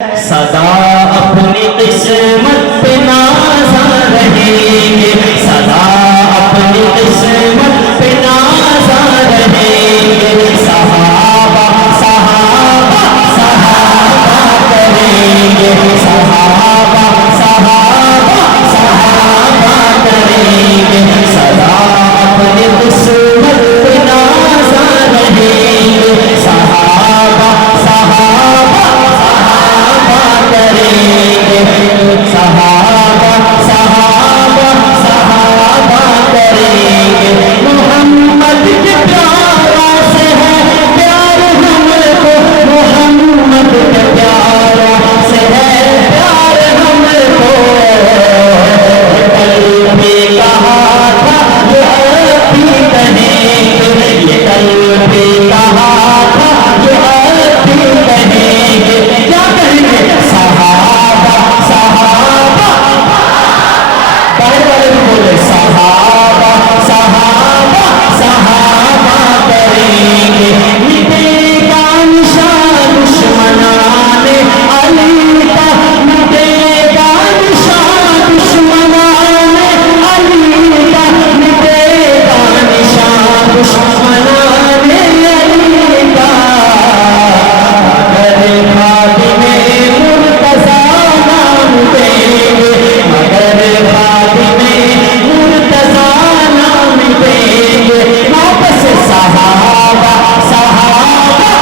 सदा अपनी किस्मत पे नाज़ा रहेंगे, सदा अपनी किस्मत पे नाज़ा रहेंगे। सहाबा सहाबा सहाबा करेंगे, सहाबा सहाबा सहाबा करेंगे। सदा अपनी किस्मत पे नाज़ा रहेंगे, सहाबा सहाबा करेंगे, सहाबा सहाबा सहाबा करेंगे। मोहम्मद के प्यारा से है प्यार हमको, मोहम्मद के प्यारा से है प्यार हमको। कल भी कहा था जो अब भी कहेंगे, ये कल भी कहा था जो अब भी कहेंगे। क्या कहेंगे? सहाबा सहाबा, बाहर वाले भी बोले सहाबा सहाबा सहाबा करेंगे। मिटेगा निशान दुश्मनाने अली का, मिटेगा निशान दुश्मनाने अली का, मिटेगा निशान दुश्मनाने अली का। मगर फातिमे मुर्तज़ा नाम देंगे, मगर फातिमे मुर्तज़ा नाम देंगे। वापस सहाबा सहाबा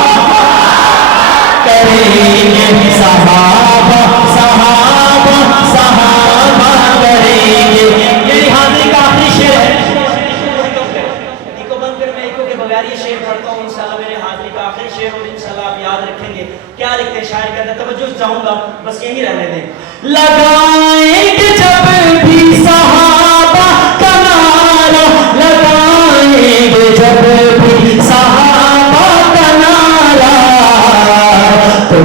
करेंगे, सहाबा सहाबा सहाबा करेंगे। मेरी हाजिरी का आखिरी शेर है, इको बंद कर, मैं इको के बगैर ये शेर पढ़ता हूँ। इंशाल्लाह मेरे हाजिरी का आखिरी शेर और इंशाल्लाह आप याद रखेंगे। क्या लिखते हैं शायर कहते हैं, तवज्जो से चाहूंगा बस यही रहने दें। लगाएंगे जब भी सहाबा का नारा, लगाएंगे जब भी सहाबा का नारा, तो